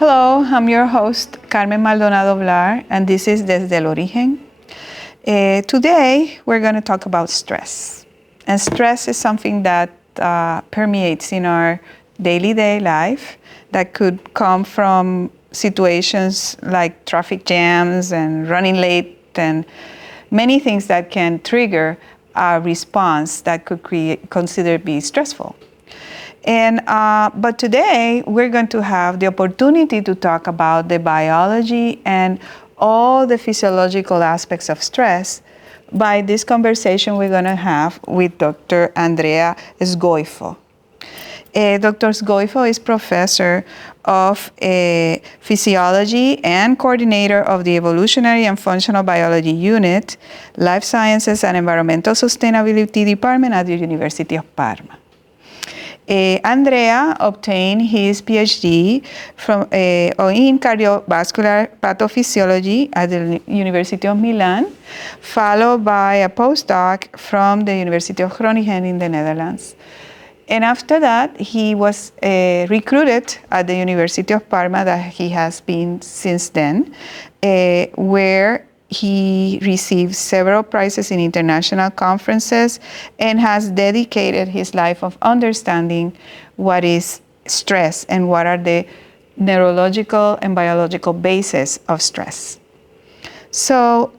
Hello, I'm your host, Carmen Maldonado Blar, and this is Desde el Origen. Today, we're going to talk about stress. And stress is something that permeates in our daily life that could come from situations like traffic jams and running late and many things that can trigger a response that could considered be stressful. But today we're going to have the opportunity to talk about the biology and all the physiological aspects of stress by this conversation we're going to have with Dr. Andrea Sgoifo. Dr. Sgoifo is professor of physiology and coordinator of the Evolutionary and Functional Biology Unit, Life Sciences and Environmental Sustainability Department at the University of Parma. Andrea obtained his PhD in cardiovascular pathophysiology at the University of Milan, followed by a postdoc from the University of Groningen in the Netherlands. And after that, he was recruited at the University of Parma, that he has been since then, where he received several prizes in international conferences and has dedicated his life of understanding what is stress and what are the neurological and biological bases of stress. So,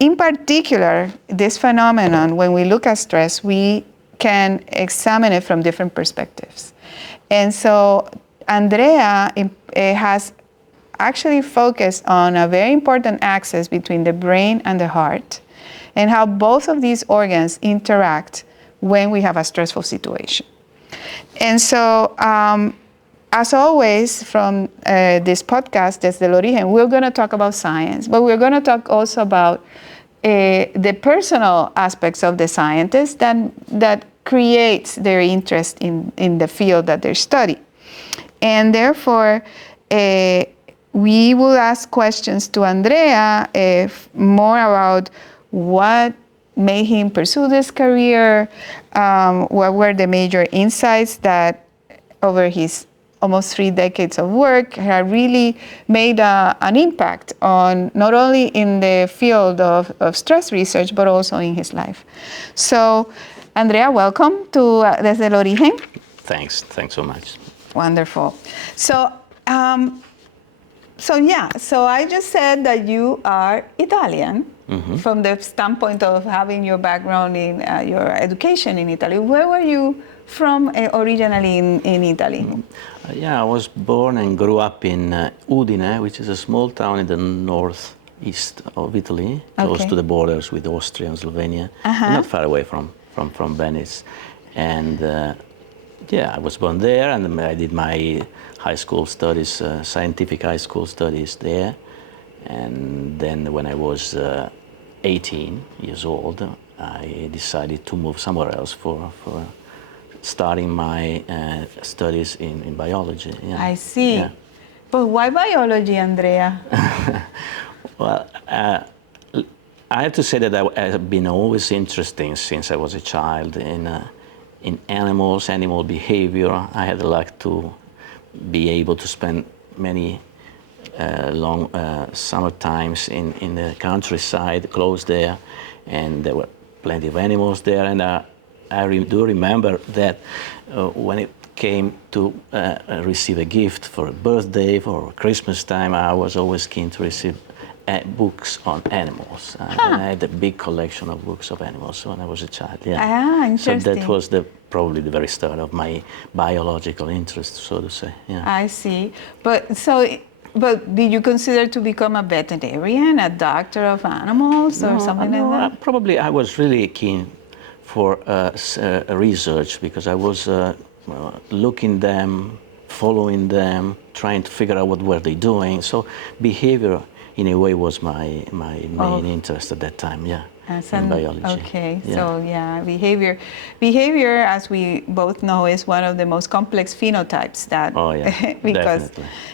in particular, this phenomenon, when we look at stress, we can examine it from different perspectives. And so Andrea has actually focused on a very important axis between the brain and the heart and how both of these organs interact when we have a stressful situation. And so, as always, from this podcast, Desde el Origen, we're going to talk about science, but we're going to talk also about the personal aspects of the scientists that creates their interest in the field that they study. And therefore, we will ask questions to Andrea more about what made him pursue this career, what were the major insights that over his almost 3 decades of work have really made an impact on not only in the field of stress research, but also in his life. So, Andrea, welcome to Desde el Origen. Thanks so much. Wonderful. So I just said that you are Italian from the standpoint of having your background in your education in Italy. Where were you from originally in Italy? I was born and grew up in Udine, which is a small town in the northeast of Italy, close to the borders with Austria and Slovenia, not far away from Venice. And I was born there, and I did my high school studies, scientific high school studies there. And then when I was 18 years old, I decided to move somewhere else for starting my studies in biology. Yeah. I see. Yeah. But why biology, Andrea? Well, I have to say that I have been always interested since I was a child in animals, animal behavior. I had the luck to be able to spend many long summer times in the countryside, close there, and there were plenty of animals there. And I do remember that when it came to receive a gift for a birthday, for Christmas time, I was always keen to receive books on animals. And I had a big collection of books of animals when I was a child. Yeah. Interesting. So that was probably the very start of my biological interest, so to say. Yeah. I see. But did you consider to become a veterinarian, a doctor of animals, or something like that? Probably I was really keen for research, because I was looking them, following them, trying to figure out what were they doing. So behavior, in a way, was my main interest at that time. Yeah. In biology. Okay, yeah. So behavior, as we both know, is one of the most complex phenotypes that, because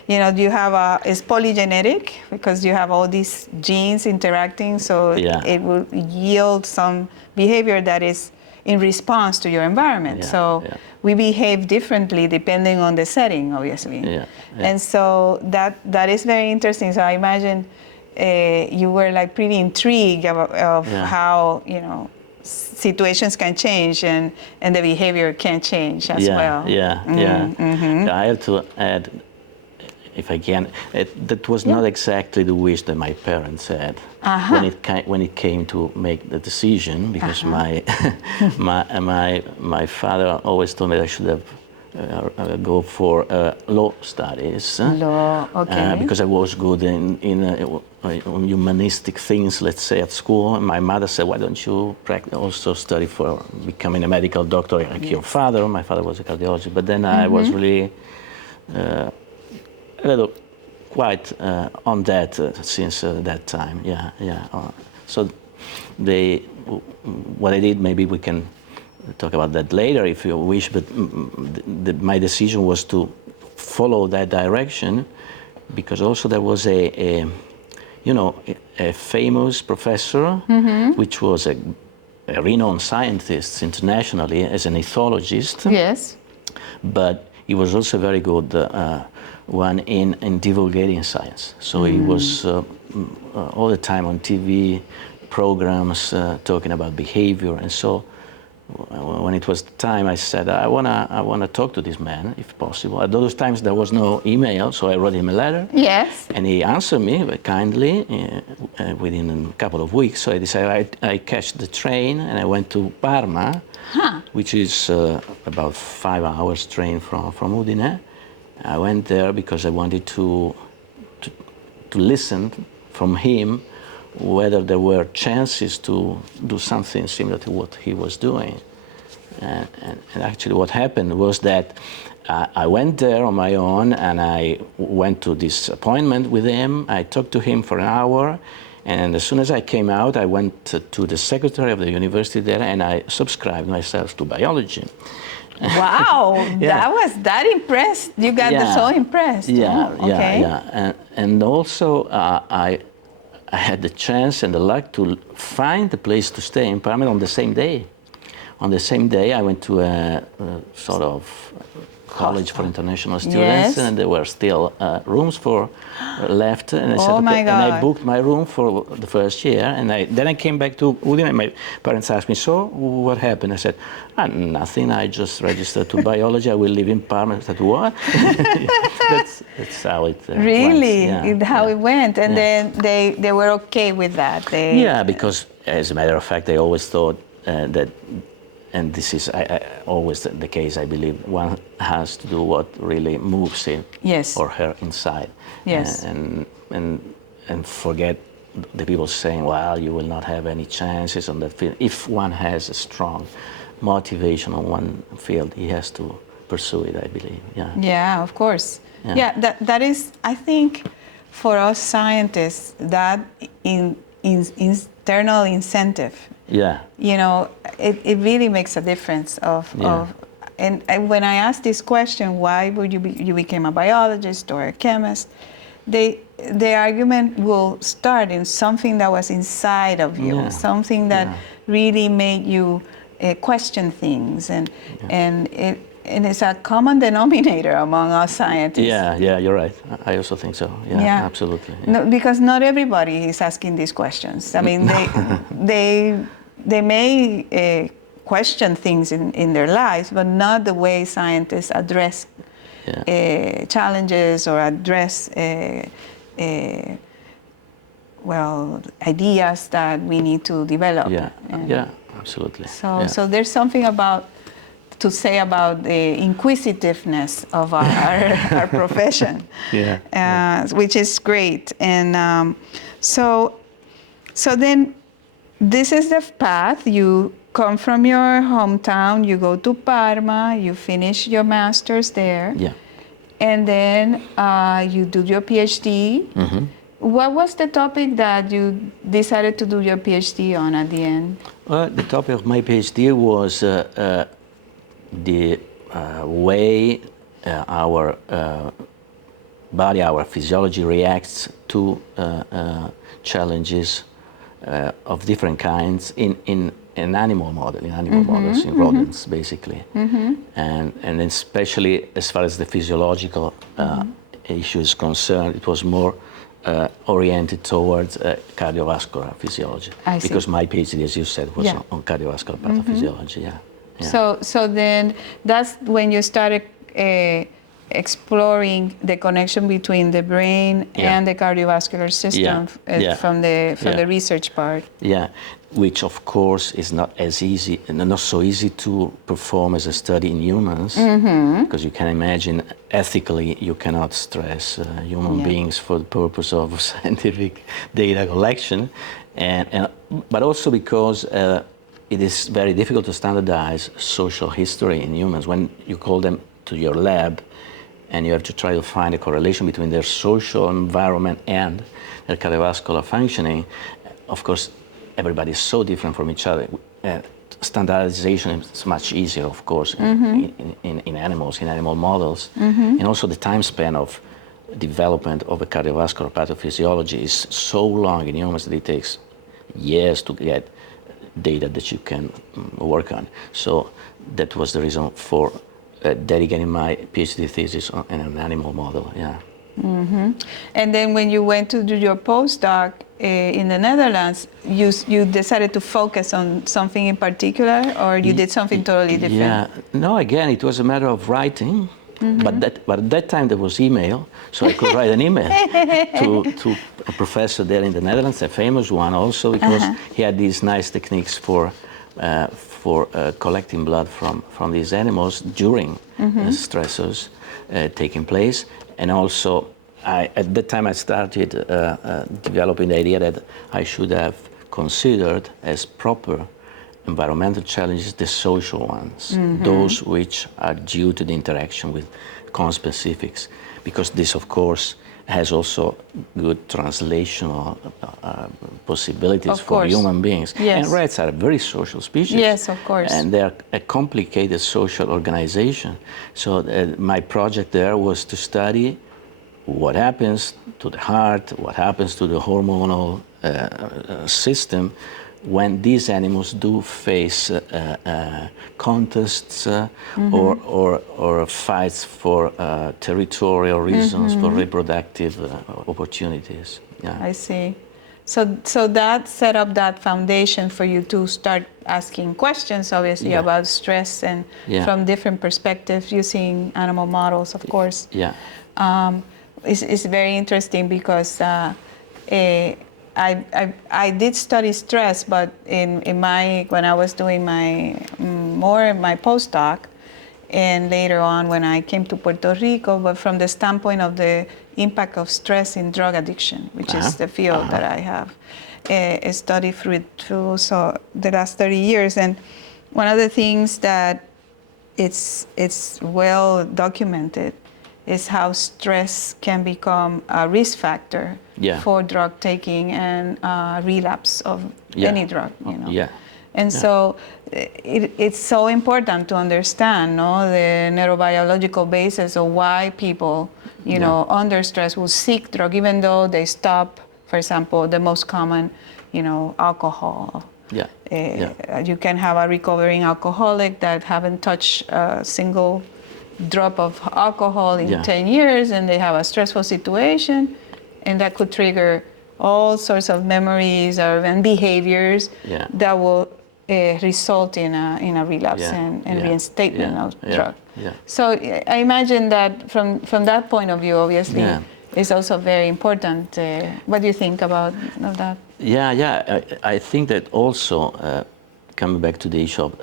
definitely. You have it's polygenetic, because you have all these genes interacting, so it will yield some behavior that is in response to your environment. Yeah, So yeah. we behave differently depending on the setting, obviously. Yeah, yeah. And so that is very interesting. So I imagine you were like pretty intrigued of Yeah. how, situations can change and the behavior can change as well. Yeah. I have to add, if I can, that was not exactly the wish that my parents had when it came to make the decision, because my father always told me I should have go for law studies. Law, okay. Because I was good in humanistic things, let's say, at school. And my mother said, why don't you also study for becoming a medical doctor like your father? My father was a cardiologist. But then I was really a little quite on that since that time. So what I did, maybe we can talk about that later if you wish, but my decision was to follow that direction, because also there was a famous professor, which was a renowned scientist internationally as an ethologist. Yes. But he was also very good one in divulgating science. So he was all the time on TV programs talking about behavior. And so when it was time, I said, I wanna talk to this man, if possible. At those times, there was no email, so I wrote him a letter. Yes. And he answered me very kindly within a couple of weeks. So I decided I catch the train, and I went to Parma, which is about 5 hours train from Udine. I went there because I wanted to listen from him whether there were chances to do something similar to what he was doing. And actually what happened was that I went there on my own, and I went to this appointment with him. I talked to him for an hour, and as soon as I came out, I went to the secretary of the university there, and I subscribed myself to biology. Wow, that was that impressed. You got so impressed. And also I had the chance and the luck to find a place to stay in Parma on the same day. On the same day, I went to a sort of college for international students, and there were still rooms for left. And I said, okay. And I booked my room for the first year. And then I came back to Udine, and my parents asked me, so what happened? I said, nothing. I just registered to biology. I will live in Parma. I said, what? that's how it really? went. How it went. And then they were okay with that. Because as a matter of fact, they always thought that, and this is always the case, I believe, one has to do what really moves him or her inside. Yes. And forget the people saying, well, you will not have any chances on that field. If one has a strong motivation on one field, he has to pursue it, I believe. Yeah, of course. That is, I think, for us scientists, that internal incentive. It really makes a difference and when I asked this question, why would you became a biologist or a chemist, the argument will start in something that was inside of you, something that really made you question things, and it's a common denominator among us scientists. Yeah, you're right. I also think so. Yeah. Absolutely. Yeah. No, because not everybody is asking these questions. I mean, they may question things in their lives, but not the way scientists address challenges or address ideas that we need to develop. Absolutely. So there's something to say about the inquisitiveness of our profession, which is great. And so then this is the path. You come from your hometown, you go to Parma, you finish your master's there, and then you do your PhD. What was the topic that you decided to do your PhD on at the end? Well, the topic of my PhD was the way our body, our physiology reacts to challenges of different kinds in an animal model, in animal models, in rodents, basically. And especially as far as the physiological issue is concerned, it was more oriented towards cardiovascular physiology. I see. Because my PhD, as you said, was on cardiovascular pathophysiology, yeah. So then that's when you started exploring the connection between the brain and the cardiovascular system from the research part. Yeah, which of course is not as easy, not so easy to perform as a study in humans, because you can imagine ethically you cannot stress human beings for the purpose of scientific data collection, but also because it is very difficult to standardize social history in humans. When you call them to your lab and you have to try to find a correlation between their social environment and their cardiovascular functioning, of course, everybody is so different from each other. Standardization is much easier, of course, in animals, in animal models. And also the time span of development of a cardiovascular pathophysiology is so long in humans that it takes years to get data that you can work on. So that was the reason for dedicating my PhD thesis in an animal model, And then when you went to do your postdoc in the Netherlands, you decided to focus on something in particular, or you did something totally different? Yeah, no, again, it was a matter of writing. But at that time there was email, so I could write an email to a professor there in the Netherlands, a famous one also, because he had these nice techniques for collecting blood from these animals during stressors taking place. And also, at that time I started developing the idea that I should have considered as proper environmental challenges the social ones, those which are due to the interaction with conspecifics, because this, of course, has also good translational possibilities for human beings. And rats are a very social species. Yes, of course. And they're a complicated social organization. So my project there was to study what happens to the heart, what happens to the hormonal system when these animals do face contests or fights for territorial reasons, for reproductive opportunities. I see. So that set up that foundation for you to start asking questions, obviously, about stress and from different perspectives using animal models, of course. It's very interesting because I did study stress, but when I was doing my postdoc, and later on when I came to Puerto Rico, but from the standpoint of the impact of stress in drug addiction, which is the field that I have studied through so the last 30 years. And one of the things that it's well documented is how stress can become a risk factor for drug taking and relapse of any drug, And so it's so important to understand, the neurobiological basis of why people, under stress will seek drug, even though they stop, for example, the most common, alcohol. You can have a recovering alcoholic that haven't touched a single drop of alcohol in 10 years, and they have a stressful situation, and that could trigger all sorts of memories and behaviors that will result in a relapse and reinstatement of drug. So I imagine that from that point of view, obviously, it's also very important. What do you think about that? I think that also, coming back to the issue of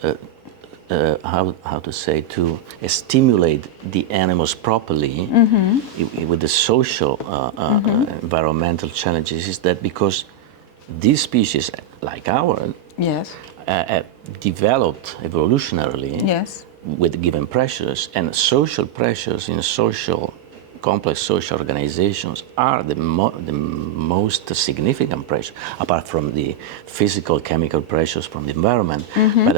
how to say, to stimulate the animals properly with the social environmental challenges, is that because these species, like ours, developed evolutionarily with given pressures, and social pressures in complex social organizations are the most significant pressure, apart from the physical chemical pressures from the environment. But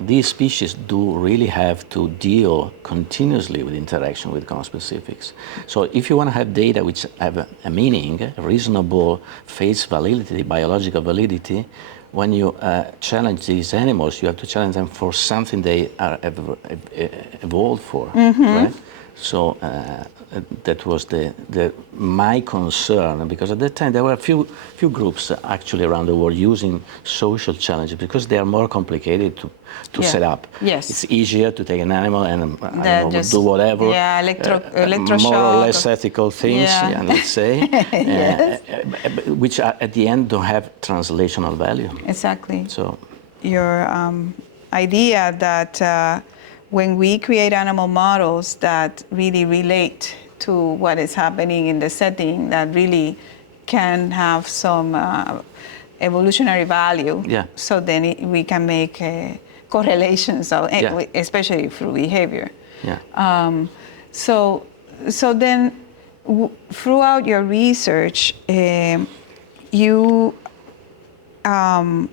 these species do really have to deal continuously with interaction with conspecifics. So if you want to have data which have a meaning, a reasonable face validity, biological validity, when you challenge these animals, you have to challenge them for something they are evolved for, right? So that was my concern, because at that time there were a few groups actually around the world using social challenges because they are more complicated to set up. Yes. It's easier to take an animal and do whatever. Yeah, electroshock. More or less ethical things, let's say, Yes. which at the end don't have translational value. Exactly. So your idea that when we create animal models that really relate to what is happening in the setting, that really can have some evolutionary value. Yeah. So then we can make correlations, especially through behavior. Yeah. So then, throughout your research, you are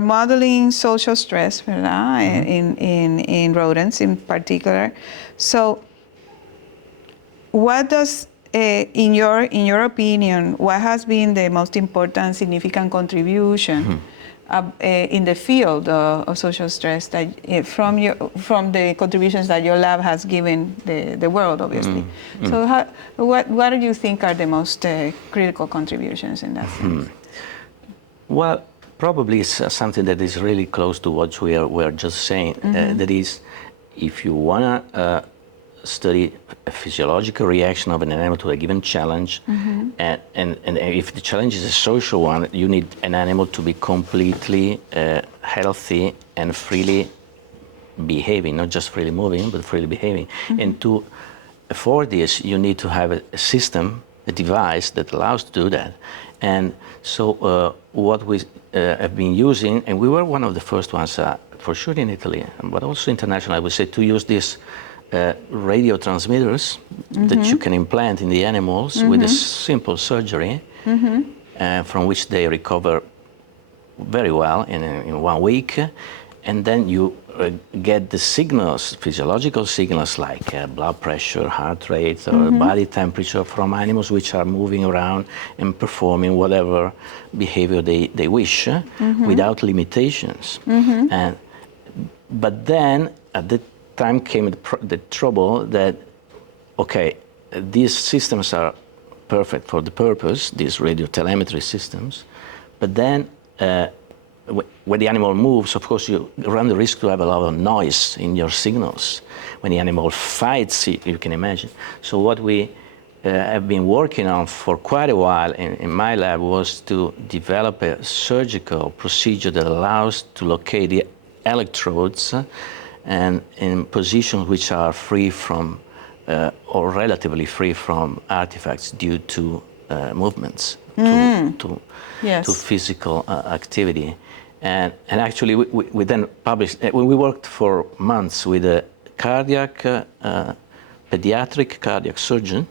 modeling social stress, in rodents in particular. So, what does, in your opinion, what has been the most important, significant contribution in the field of social stress that from the contributions that your lab has given the world, obviously? So, what do you think are the most critical contributions in that sense? Well, probably it's something that is really close to what we are just saying. That is, if you want to study a physiological reaction of an animal to a given challenge, and if the challenge is a social one, you need an animal to be completely healthy and freely behaving, not just freely moving, but freely behaving. And for this, you need to have a system, a device that allows to do that. And so what we have been using, and we were one of the first ones, for sure in Italy, but also internationally, I would say, to use these radio transmitters that you can implant in the animals with a simple surgery, from which they recover very well in 1 week. And then you get the signals, physiological signals like blood pressure, heart rate, or body temperature from animals which are moving around and performing whatever behavior they wish without limitations. But then at the time came the trouble that, okay, these systems are perfect for the purpose, these radio telemetry systems, but then when the animal moves, of course, you run the risk to have a lot of noise in your signals. When the animal fights, you can imagine. So what we have been working on for quite a while in my lab was to develop a surgical procedure that allows to locate the electrodes and in positions which are free from, or relatively free from artifacts due to movements, to physical activity. And actually, we then published, we worked for months with a pediatric cardiac surgeon,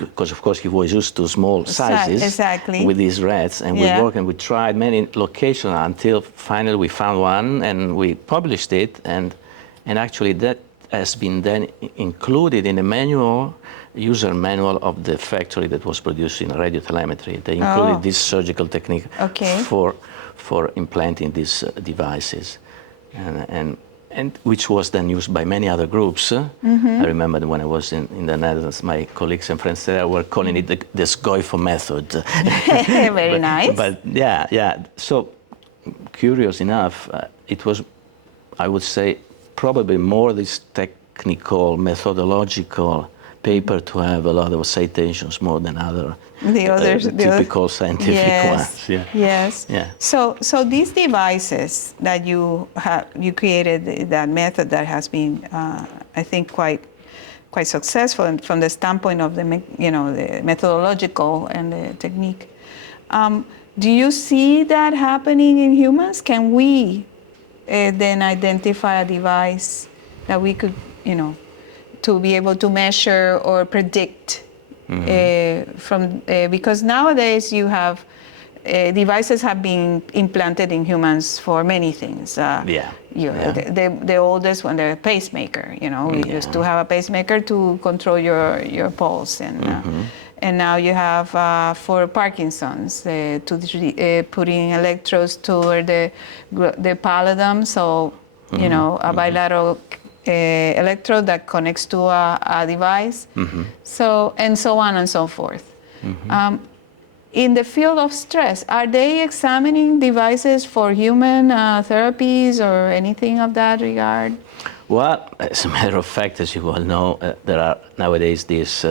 because of course he was used to small sizes with these rats, and we worked and we tried many locations until finally we found one and we published it, and actually that has been then included in the manual, user manual of the factory that was producing radiotelemetry. They included this surgical technique for implanting these devices, and which was then used by many other groups. I remember when I was in the Netherlands, my colleagues and friends there were calling it the Sgoifo method. Very nice. But yeah. So curious enough, it was, I would say, probably more this technical, methodological paper to have a lot of citations more than other typical scientific ones. Yes. So these devices that you created, that method that has been, I think, quite successful, and from the standpoint of the methodological and the technique. Do you see that happening in humans? Can we then identify a device that we could, to be able to measure or predict because nowadays you have devices have been implanted in humans for many things. The oldest one, the pacemaker. We used to have a pacemaker to control your pulse, and now you have for Parkinson's putting electrodes toward the pallidum, so you know, a bilateral electrode that connects to a device, so and so on and so forth. In the field of stress, are they examining devices for human therapies or anything of that regard? Well, as a matter of fact, as you well know, there are nowadays these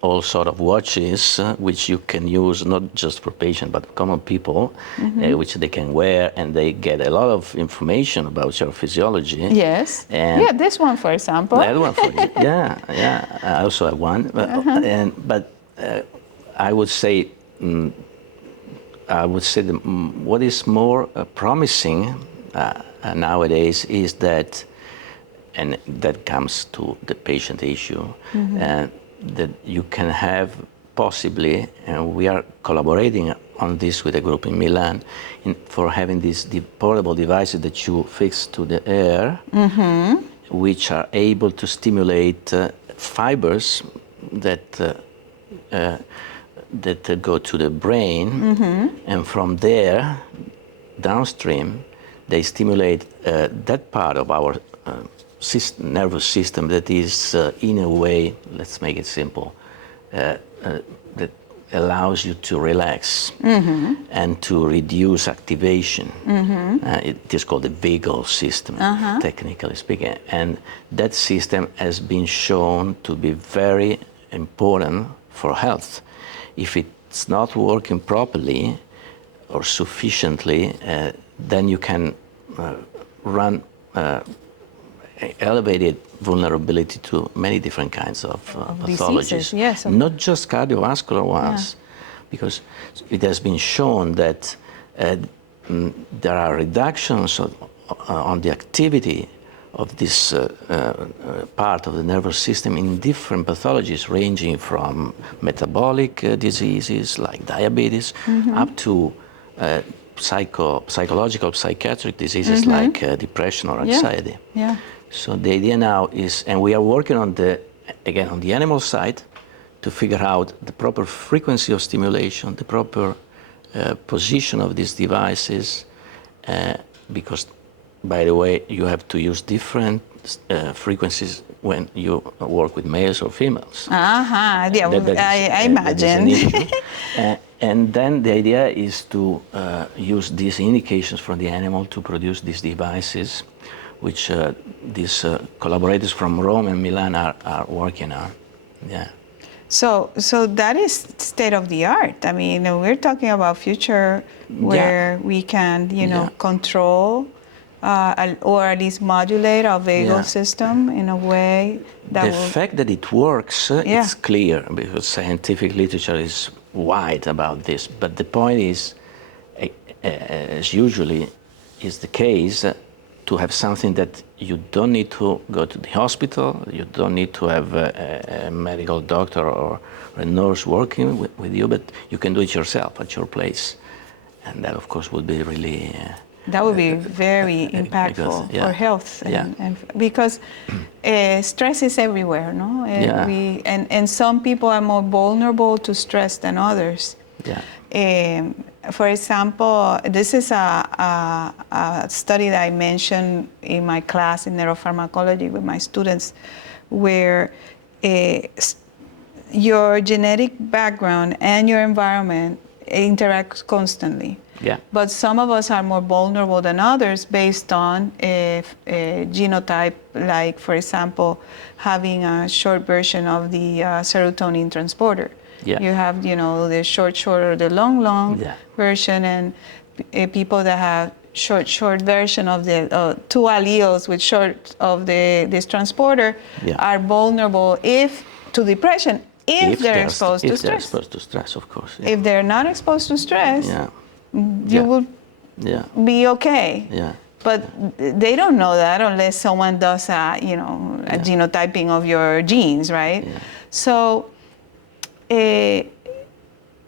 all sort of watches which you can use not just for patients but common people, which they can wear, and they get a lot of information about your physiology. Yes. And yeah, this one, for example. that one for you. Yeah. I also have one. But I would say what is more promising nowadays is that, and that comes to the patient issue, that you can have possibly, and we are collaborating on this with a group in Milan, for having these portable devices that you fix to the air, which are able to stimulate fibers that go to the brain, and from there, downstream, they stimulate that part of our nervous system that is, in a way, let's make it simple, that allows you to relax and to reduce activation. It is called the vagal system, technically speaking. And that system has been shown to be very important for health. If it's not working properly or sufficiently, then you can run elevated vulnerability to many different kinds of pathologies. Diseases, yes. Not just cardiovascular ones, because it has been shown that there are reductions on the activity of this part of the nervous system in different pathologies, ranging from metabolic diseases like diabetes up to psychological, psychiatric diseases like depression or anxiety. Yeah. So the idea now is, and we are working on the animal side to figure out the proper frequency of stimulation, the proper position of these devices, because, by the way, you have to use different frequencies when you work with males or females. Yeah, I imagine. That is an issue. And then the idea is to use these indications from the animal to produce these devices, which these collaborators from Rome and Milan are working on. Yeah. So that is state of the art. I mean, we're talking about future where we can, control or at least modulate our vagal system in a way that the fact that it works is clear, because scientific literature is wide about this. But the point is, as usually is the case, to have something that you don't need to go to the hospital, you don't need to have a medical doctor or a nurse working with you, but you can do it yourself at your place. And that, of course, would be really... that would be very impactful for health. And because stress is everywhere, no? And some people are more vulnerable to stress than others. For example, this is a study that I mentioned in my class in neuropharmacology with my students, where your genetic background and your environment interact constantly. But some of us are more vulnerable than others based on a genotype, like, for example, having a short version of the serotonin transporter. You have, the short or the long version, and people that have short version of the two alleles with short of this transporter are vulnerable to depression if they're exposed to stress. If they're exposed to stress, of course. If they're not exposed to stress, you will be okay. But they don't know that unless someone does a genotyping of your genes, right? So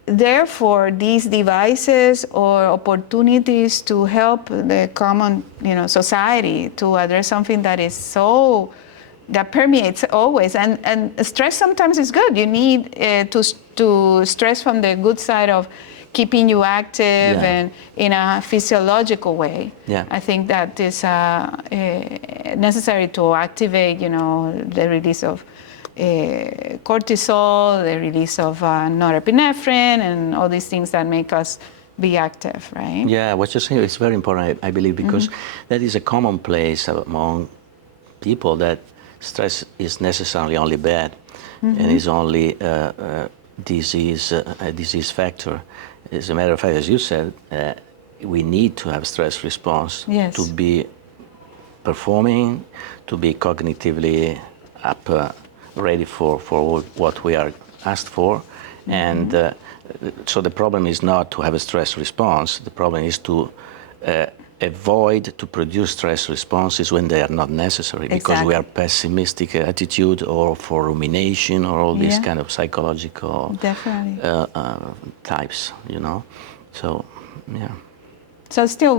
therefore, these devices or opportunities to help the common, society to address something that is so that permeates always. And stress sometimes is good. You need to stress from the good side of keeping you active and in a physiological way. Yeah. I think that is necessary to activate, the release of cortisol, the release of norepinephrine, and all these things that make us be active, right? Yeah, what you're saying is very important, I believe, because that is a commonplace among people, that stress is necessarily only bad and is only a disease factor. As a matter of fact, as you said, we need to have stress response to be performing, to be cognitively up, ready for what we are asked for. And so the problem is not to have a stress response. The problem is to avoid to produce stress responses when they are not necessary, because we are pessimistic attitude or for rumination or all these kind of psychological types, So, yeah. So still,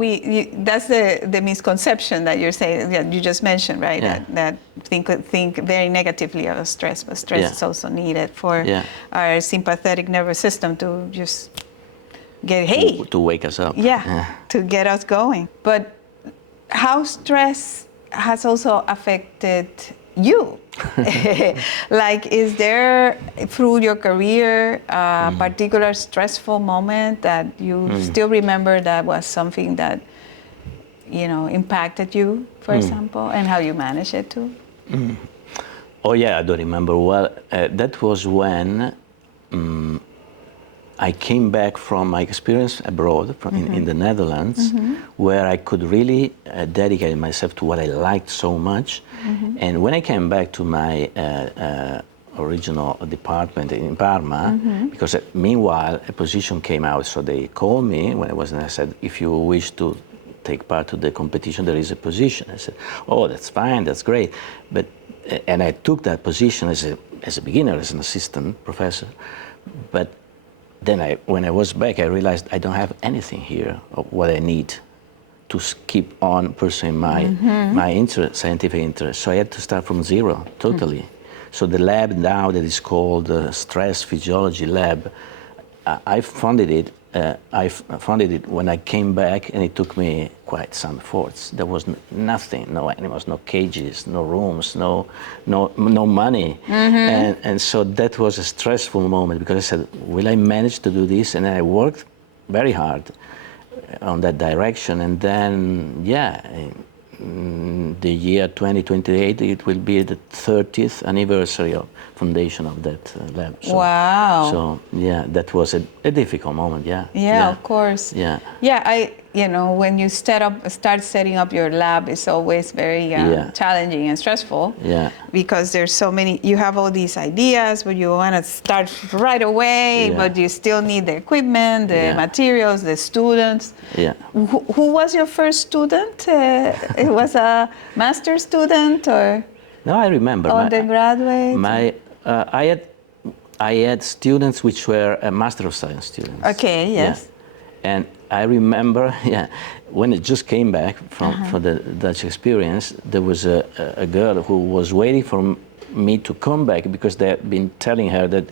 that's the misconception that you're saying, that you just mentioned, right? Yeah. That think very negatively of stress, but stress is also needed for our sympathetic nervous system to just to wake us up. To get us going. But how stress has also affected you? Like, is there, through your career, a particular stressful moment that you still remember that was something that, impacted you, for example, and how you managed it too? Oh yeah, I do remember well. That was when I came back from my experience abroad in the Netherlands, where I could really dedicate myself to what I liked so much. And when I came back to my original department in Parma, because meanwhile a position came out, so they called me when I was, and I said, if you wish to take part to the competition, there is a position. I said, oh, that's fine, that's great. And I took that position as a beginner, as an assistant professor. But then when I was back, I realized I don't have anything here of what I need to keep on pursuing my scientific interest. So I had to start from zero, totally. So the lab now that is called the Stress Physiology Lab, I funded it. I funded it when I came back, and it took me quite some efforts. There was nothing, no animals, no cages, no rooms, no money, and so that was a stressful moment, because I said, will I manage to do this? And I worked very hard on that direction, and then the year 2028, it will be the 30th anniversary of foundation of that lab. So, wow. So yeah, that was a difficult moment. Yeah, of course. When you start setting up your lab, it's always very challenging and stressful. Yeah. Because there's so many, you have all these ideas, but you want to start right away, but you still need the equipment, the materials, the students. Yeah. Who was your first student? It was a master's student, or? No, I remember. Undergraduate? I had students which were Master of Science students. Okay, yes. Yeah. And I remember, when I just came back from the Dutch experience, there was a girl who was waiting for me to come back, because they had been telling her that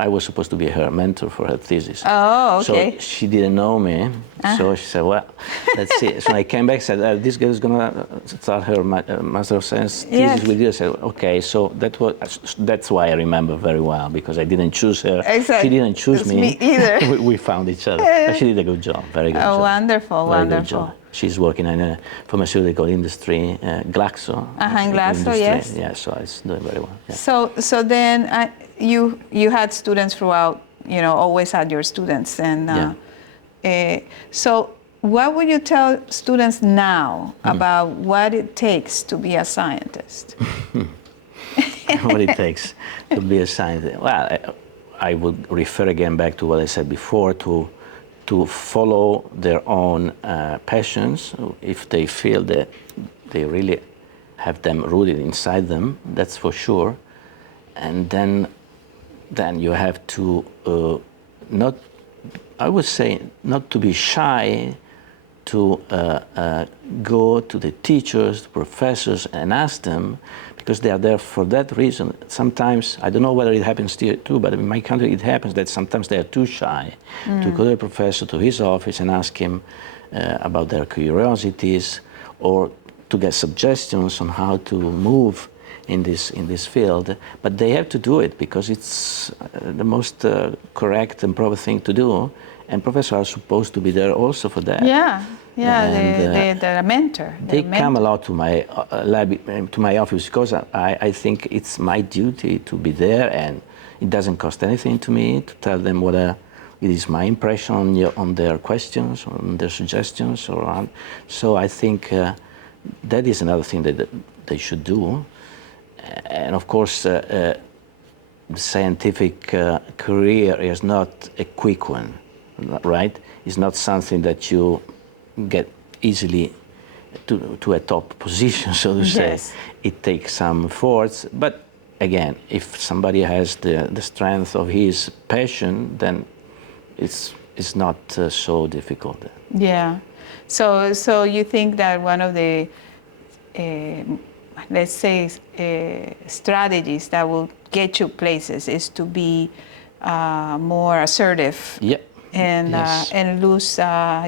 I was supposed to be her mentor for her thesis. Oh, okay. So she didn't know me. So she said, well, let's see. So I came back and said, this girl is going to start her Master of Science thesis with you. I said, okay. So that's why I remember very well, because I didn't choose her. Exactly. She didn't choose me either. we found each other. But she did a good job, very good job. Wonderful, very wonderful. Good job. She's working in a pharmaceutical industry, Glaxo. In Glaxo, yes. Yeah, so it's doing very well. Yeah. So then you had students throughout, always had your students. And so what would you tell students now about what it takes to be a scientist? What it takes to be a scientist? Well, I would refer again back to what I said before, to follow their own passions. If they feel that they really have them rooted inside them, that's for sure. And then you have to not to be shy to go to the teachers, the professors, and ask them, because they are there for that reason. Sometimes, I don't know whether it happens here too, but in my country it happens that sometimes they are too shy to go to the professor, to his office, and ask him about their curiosities, or to get suggestions on how to move in this field. But they have to do it because it's the most correct and proper thing to do, and professors are supposed to be there also for that. Yeah, And, they're a mentor. They come a lot to my lab, to my office, because I think it's my duty to be there, and it doesn't cost anything to me to tell them what it is my impression on their questions, on their suggestions, so I think that is another thing that they should do. And of course, the scientific career is not a quick one, right? It's not something that you get easily to a top position, so to say. Yes. It takes some efforts, but again, if somebody has the strength of his passion, then it's not so difficult. Yeah. So you think that one of the let's say strategies that will get you places is to be more assertive. Yeah. And Yes. and lose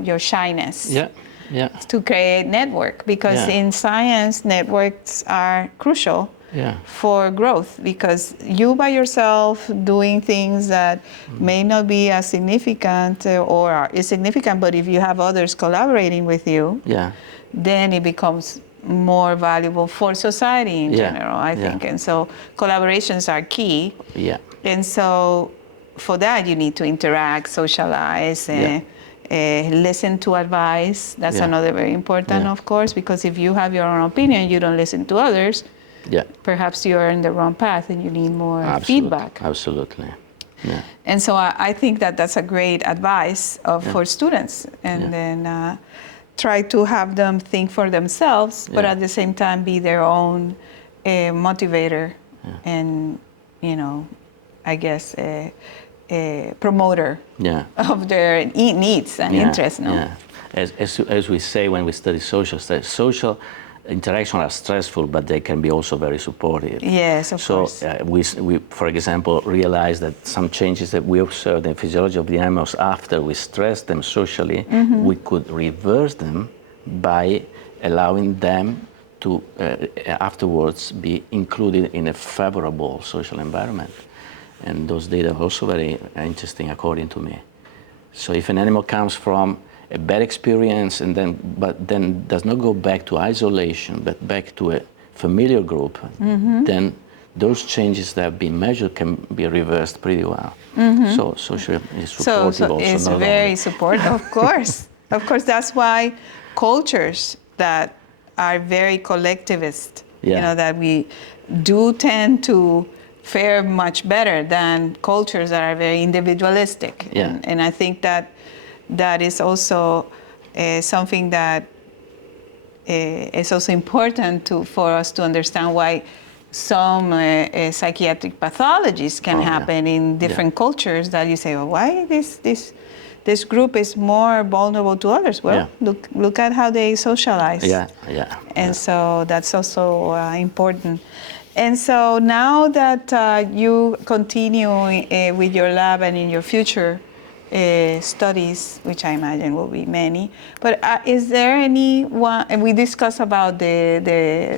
your shyness. Yeah. Yeah. To create network, because Yeah. in science networks are crucial Yeah. for growth, because you by yourself doing things that may not be as significant or are insignificant, but if you have others collaborating with you, Yeah. then it becomes more valuable for society in Yeah. general, I think. Yeah. And so collaborations are key. Yeah. And so for that, you need to interact, socialize, listen to advice. That's Yeah. another very important, Yeah. of course, because if you have your own opinion, you don't listen to others, Yeah. perhaps you're in the wrong path and you need more Absolutely. feedback. Absolutely. Yeah. And so I think that that's a great advice for students. And then try to have them think for themselves, but Yeah. at the same time be their own motivator and, I guess, a promoter of their needs and interests. No? Yeah. As we say when we study social studies, social interactions are stressful, but they can be also very supportive. Yes, of course. So we, for example, realize that some changes that we observed in physiology of the animals after we stressed them socially, we could reverse them by allowing them to afterwards be included in a favorable social environment. And those data are also very interesting, according to me. So if an animal comes from a bad experience but then does not go back to isolation, but back to a familiar group, then those changes that have been measured can be reversed pretty well. So social is supportive so also. it's very supportive, of course. Of course, that's why cultures that are very collectivist, that we do tend to fare much better than cultures that are very individualistic. Yeah. And I think that is also something that is also important for us to understand why some psychiatric pathologies can happen in different cultures, that you say, well, why this group is more vulnerable to others? Well, look at how they socialize. And so that's also important. And so now that you continue with your lab and in your future studies, which I imagine will be many, but is there any one? And we discussed about the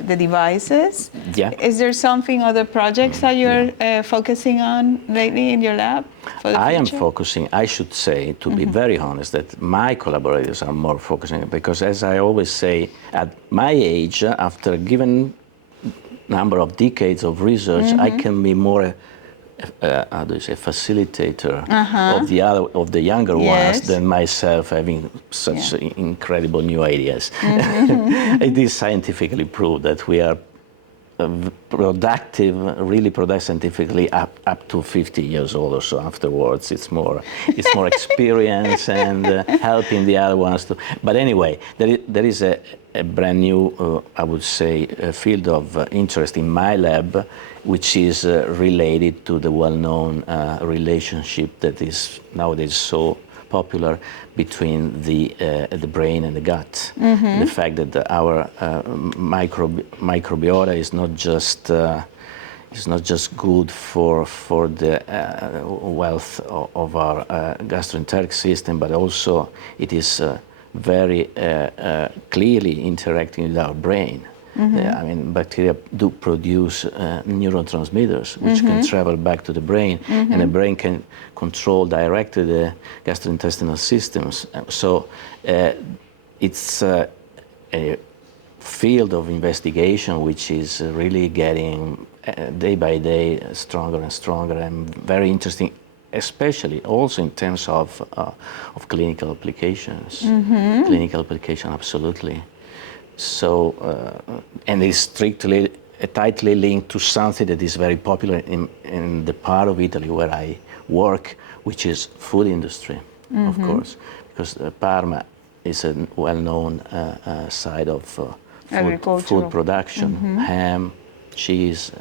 devices. Yeah. Is there something, other projects that you're focusing on lately in your lab for the I am future? focusing, I should say, to be very honest, that my collaborators are more focusing, because as I always say, at my age, after a given number of decades of research, I can be more how do you say, facilitator of the younger ones than myself having such incredible new ideas. It is scientifically proved that we are productive, really productive scientifically up to 50 years old or so. Afterwards, it's more experience and helping the other ones to. But anyway, there is a brand new, I would say, field of interest in my lab, which is related to the well-known relationship that is nowadays so popular between the brain and the gut. The fact that our microbiota is not just good for the wealth of our gastroenteric system, but also it is very clearly interacting with our brain. I mean, bacteria do produce neurotransmitters which can travel back to the brain, and the brain can control directly the gastrointestinal systems. So it's a field of investigation which is really getting day by day stronger and stronger, and very interesting, especially also in terms of clinical applications. Clinical application, absolutely. So, and it's tightly linked to something that is very popular in the part of Italy where I work, which is food industry, of course, because Parma is a well-known side of food production, ham, cheese,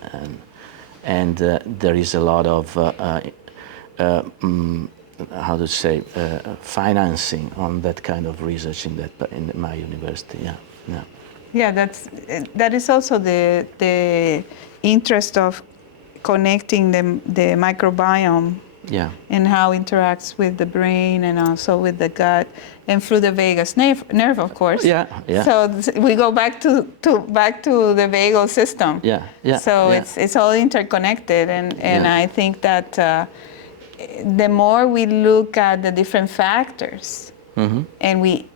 and there is a lot of how to say financing on that kind of research in my university. Yeah, that is also the interest of connecting the microbiome. And how it interacts with the brain and also with the gut and through the vagus nerve, of course. So we go back to the vagal system. So it's all interconnected, and I think that the more we look at the different factors, and we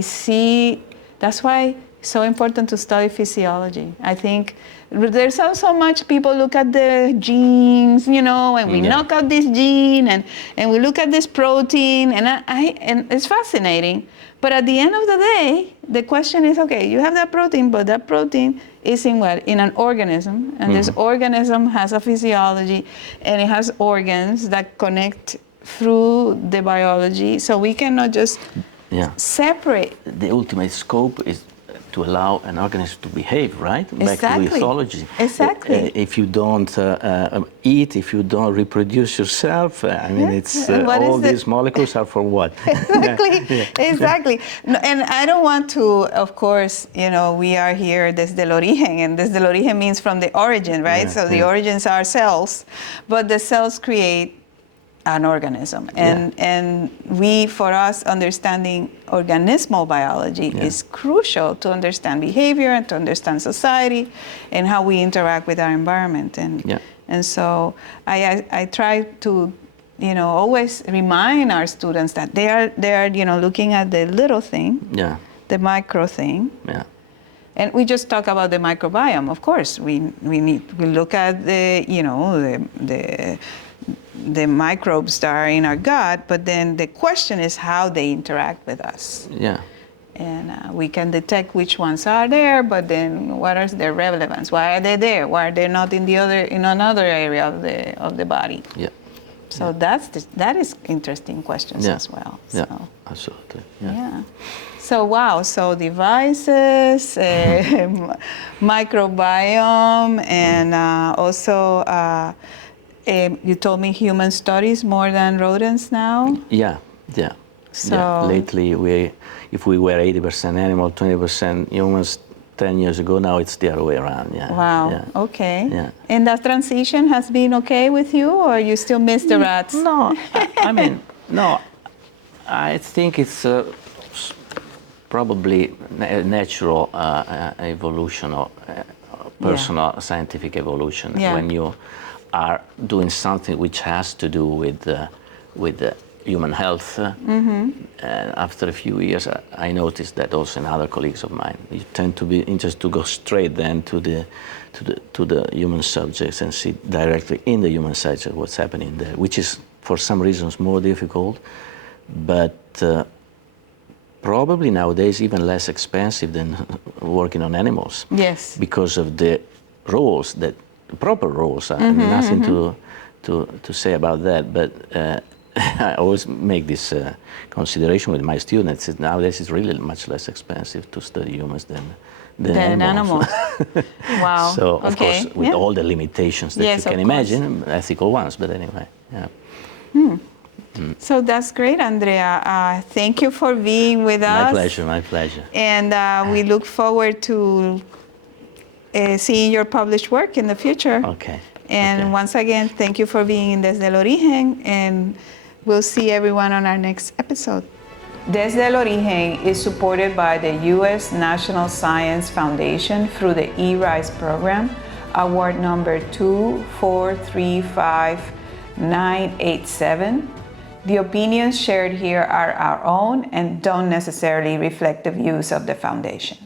see, that's why it's so important to study physiology. I think there's so much people look at the genes, and we knock out this gene, and we look at this protein, and it's fascinating. But at the end of the day, the question is, okay, you have that protein, but that protein is in what? In an organism, and this organism has a physiology, and it has organs that connect through the biology, so we cannot just separate. The ultimate scope is to allow an organism to behave, right? Exactly. Back to ethology. Exactly. If you don't eat, if you don't reproduce yourself, I mean, it's all these molecules are for what? Exactly. No, and I don't want to, of course, we are here Desde el Origen, and Desde el Origen means from the origin, right? So the origins are cells, but the cells create an organism, and for us, understanding organismal biology is crucial to understand behavior and to understand society and how we interact with our environment. And so I try to always remind our students that they are looking at the little thing, the micro thing. And we just talk about the microbiome. Of course, we look at the microbes that are in our gut, but then the question is how they interact with us. And we can detect which ones are there, but then what is their relevance? Why are they there? Why are they not in another area of the body? So that is interesting questions as well. So. Absolutely. So wow, so devices, microbiome, and also you told me human studies more than rodents now? So lately, if we were 80% animal, 20% humans 10 years ago, now it's the other way around. Wow, okay. And that transition has been okay with you, or you still miss the rats? No, no. I think it's probably a natural evolution or personal scientific evolution when you are doing something which has to do with human health. After a few years, I noticed that also in other colleagues of mine, you tend to be interested to go straight then to the human subjects and see directly in the human subject what's happening there, which is for some reasons more difficult, but probably nowadays even less expensive than working on animals. Because of the rules the proper rules. Nothing to say about that, but I always make this consideration with my students. Nowadays, it's really much less expensive to study humans than animals. Wow. So, of course, with all the limitations that you can imagine, ethical ones, but anyway, So that's great, Andrea. Thank you for being with us. My pleasure, my pleasure. And we look forward to seeing your published work in the future. Okay. And okay. once again, thank you for being in Desde el Origen, and we'll see everyone on our next episode. Desde el Origen is supported by the U.S. National Science Foundation through the eRISE program, award number 2435987. The opinions shared here are our own and don't necessarily reflect the views of the foundation.